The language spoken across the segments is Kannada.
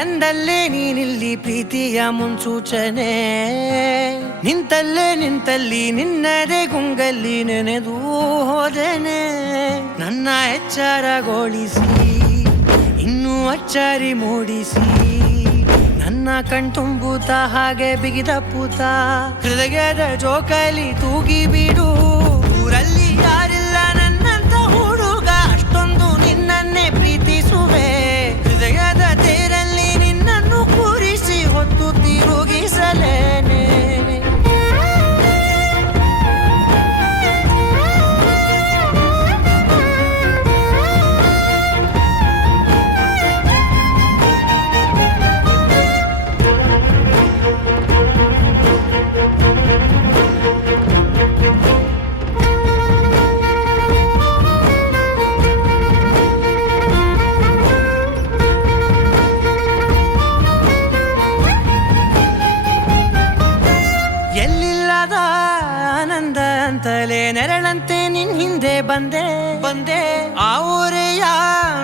ಕಂದಲ್ಲೇ ನೀನಿಲ್ಲಿ ಪ್ರೀತಿಯ ಮುನ್ಸೂಚನೆ, ನಿಂತಲ್ಲಿ ನಿನ್ನದೇ ಗುಂಗಲ್ಲಿ ನೆನೆದು ಹೋದೆನೆ. ನನ್ನ ಎಚ್ಚರಗೊಳಿಸಿ ಇನ್ನೂ ಅಚ್ಚರಿ ಮೂಡಿಸಿ, ನನ್ನ ಕಣ್ತುಂಬುತ್ತ ಹಾಗೆ ಬಿಗಿದಪ್ಪುತ್ತ ಹೃದಯದ ಜೋಕಾಲಿ ತೂಗಿ ಬಿಡು. ಊರಲ್ಲಿ ಯಾರಿಲ್ಲ ನನ್ನಂತ ಹುಡುಗ, ಅಷ್ಟೊಂದು ನಿನ್ನನ್ನೇ ಪ್ರೀತಿಸುವೆ. ಹೃದಯದ ತೇರಲ್ಲಿ ನಿನ್ನನ್ನು ಕೂರಿಸಿ ಹೊತ್ತು ತಿರುಗಿಸಲೇನೆ. ಎಲ್ಲಿಲ್ಲದ ಆನಂದ ಅಂತಲೇ ನೆರಳಂತೆ ನಿನ್ ಹಿಂದೆ ಬಂದೆ. ಆ ಊರೆಯ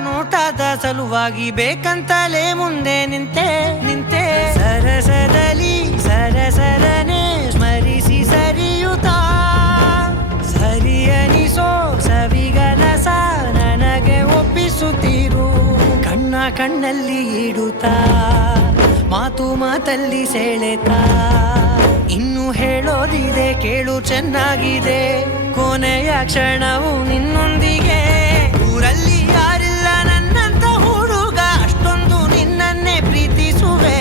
ನೋಟದ ಸಲುವಾಗಿ ಬೇಕಂತಲೇ ಮುಂದೆ ನಿಂತೆ. ಸರಸದಲ್ಲಿ ಸರಸರನೆ ಸ್ಮರಿಸಿ ಸರಿಯುತ್ತಾ, ಸರಿಯನಿಸೋ ಸವಿಗನಸ ನನಗೆ ಒಪ್ಪಿಸುತ್ತೀರು. ಕಣ್ಣಲ್ಲಿ ಇಡುತ್ತಾ, ಮಾತಲ್ಲಿ ಸೆಳೆತಾ, ಇನ್ನು ಹೇಳೋದಿದೆ ಕೇಳು ಚೆನ್ನಾಗಿದೆ. ಕೊನೆಯ ಕ್ಷಣವು ನಿನ್ನೊಂದಿಗೆ. ಊರಲ್ಲಿ ಯಾರಿಲ್ಲ ನನ್ನಂತ ಹುಡುಗ, ಅಷ್ಟೊಂದು ನಿನ್ನನ್ನೇ ಪ್ರೀತಿಸುವೆ.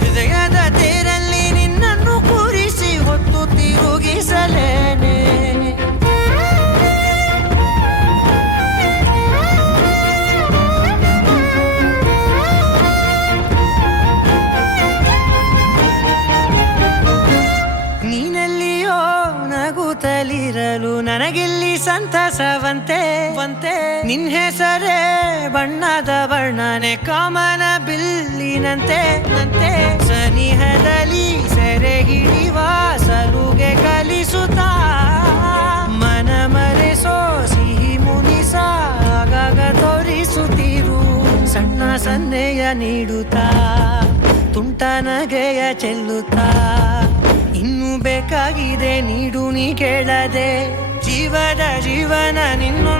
ಹೃದಯದ ತೇರಲ್ಲಿ ನಿನ್ನನ್ನು ಕೂರಿಸಿ ಹೊತ್ತು ತಿರುಗಿಸಲೇನೆ. ನೀನೆಲ್ಲಿಯೋ ನಗುತ್ತಲಿರಲು ನನಗಿಲ್ಲಿ ಸಂತಸವಂತೆ. ನಿನ್ ಹೆಸರೇ ಬಣ್ಣದ ವರ್ಣನೆ ಕಾಮನ ಬಿಲ್ಲಿನಂತೆ. ಸನಿಹದಲ್ಲಿ ಸೆರೆ ಹಿಡಿಯುವ ಸಲುಗೆ ಕಲಿಸುತ್ತಾ, ಮನ ಮರೆಸೋ ಸಿಹಿ ಮುನಿಸ ಆಗಾಗ ತೋರಿಸುತ್ತೀರು. ಸಣ್ಣ ಸನ್ನೆಯ ನೀಡುತ್ತಾ, ತುಂಟ ನಗೆಯ ಚೆಲ್ಲುತ್ತಾ, ಇನ್ನೂ ಬೇಕಾಗಿದೆ ನೀಡು ನೀ ಕೇಳದೆ. ಜೀವನ ನಿನ್ನೊಂದಿಗೆ